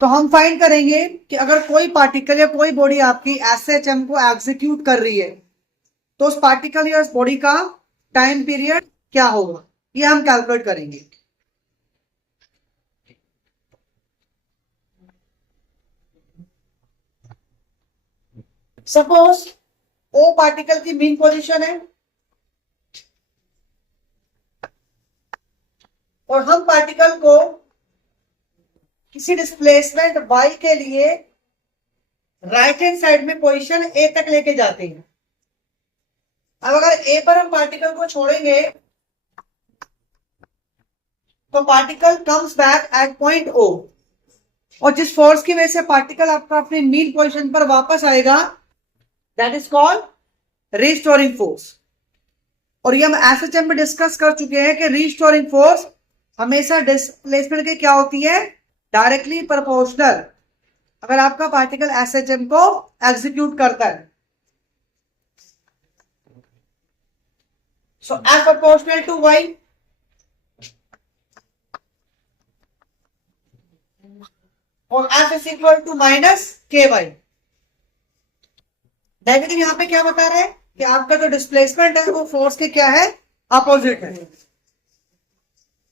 तो हम फाइंड करेंगे कि अगर कोई पार्टिकल या कोई बॉडी आपकी एसएचएम को एग्जीक्यूट कर रही है तो उस पार्टिकल या उस बॉडी का टाइम पीरियड क्या होगा, ये हम कैलकुलेट करेंगे। सपोज ओ पार्टिकल की मीन पोजीशन है और हम पार्टिकल को किसी डिस्प्लेसमेंट y के लिए राइट हैंड साइड में पोजीशन ए तक लेके जाते हैं। अब अगर ए पर हम पार्टिकल को छोड़ेंगे तो particle comes back at point O, और जिस फोर्स की वजह से पार्टिकल आपका अपनी मीन पोजीशन पर वापस आएगा that is called restoring force. और ये हम एसएचएम में डिस्कस कर चुके हैं कि रीस्टोरिंग फोर्स हमेशा डिस्प्लेसमेंट के क्या होती है, डायरेक्टली प्रोपोर्शनल, अगर आपका पार्टिकल एसएचएम को एग्जीक्यूट करता है। So F proportional to Y, और F is equal to minus K Y. Negative यहां पे क्या बता रहा है कि आपका जो डिस्प्लेसमेंट है वो फोर्स के क्या है, अपोजिट है।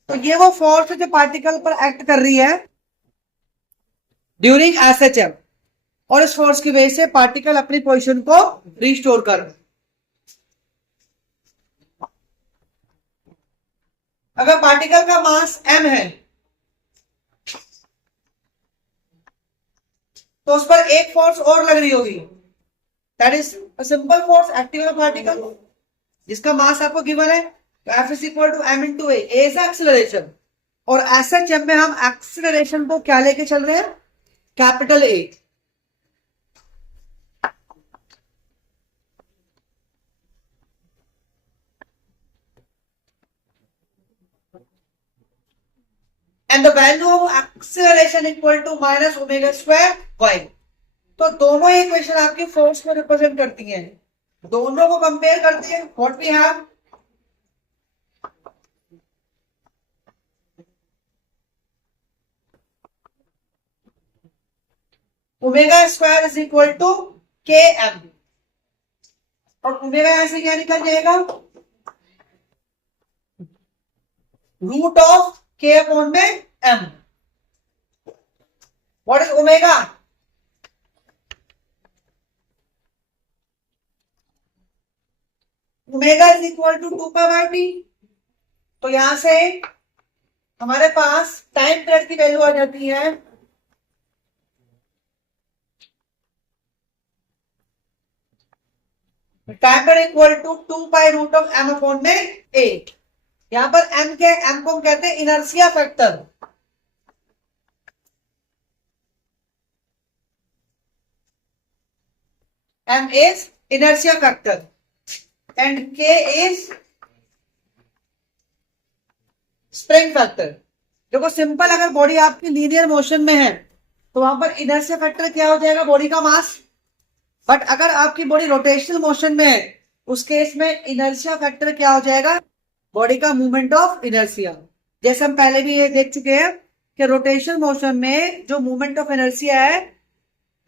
तो ये वो फोर्स है जो पार्टिकल पर एक्ट कर रही है ड्यूरिंग एसएचएम, और इस फोर्स की वजह से पार्टिकल अपनी पोजीशन को रिस्टोर कर रहा है। अगर पार्टिकल का मास m है तो उस पर एक फोर्स और लग रही होगी, that is a simple force acting on particle जिसका मास आपको गिवन है। तो F is equal to m into A is acceleration, और एसएचएम में हम एक्सेलरेशन को क्या लेके चल रहे हैं, capital A. And the value of acceleration equal to minus omega square Y. तो दोनों इक्वेशन आपकी फोर्स को रिप्रेजेंट करती हैं, दोनों को कंपेयर करते हैं। What we have, omega square is equal to K M, और ओमेगा यहां से क्या निकल जाएगा, रूट ऑफ के अपॉन में M. What is omega, omega is equal to 2π/t। तो यहां से हमारे पास टाइम पीरियड की वैल्यू आ जाती है time period equal to 2π√m में 8। यहां पर m के m को हम कहते हैं inertia factor, m is inertia factor and k is spring factor. देखो सिंपल, अगर बॉडी आपकी लीनियर मोशन में है तो वहां पर इनर्शिया फैक्टर क्या हो जाएगा, बॉडी का मास। बट अगर आपकी बॉडी रोटेशनल मोशन में है उस केस में इनर्शिया फैक्टर क्या हो जाएगा, बॉडी का मूवमेंट ऑफ इनर्शिया। जैसे हम पहले भी ये देख चुके हैं कि रोटेशनल मोशन में जो मूवमेंट ऑफ इनर्शिया है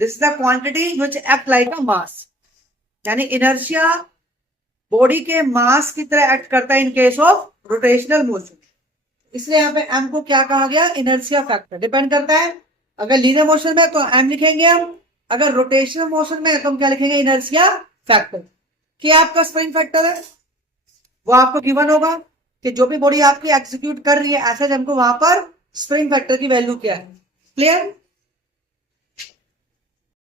this is the quantity which act like a mass, यानी इनर्शिया बॉडी के मास की तरह एक्ट करता है in case of rotational motion. इसलिए यहाँ पे m को क्या कहा गया, इनर्शिया फैक्टर। डिपेंड करता है, अगर लीनियर मोशन में तो m लिखेंगे हम, अगर रोटेशनल मोशन में तो हम क्या लिखेंगे, इनर्शिया फैक्टर। क्या आपका स्प्रिंग फैक्टर है वो आपको गिवन होगा कि जो भी बॉडी आपकी एग्जीक्यूट कर रही है ऐसा हमको वहां पर स्प्रिंग फैक्टर की वैल्यू क्या है। क्लियर।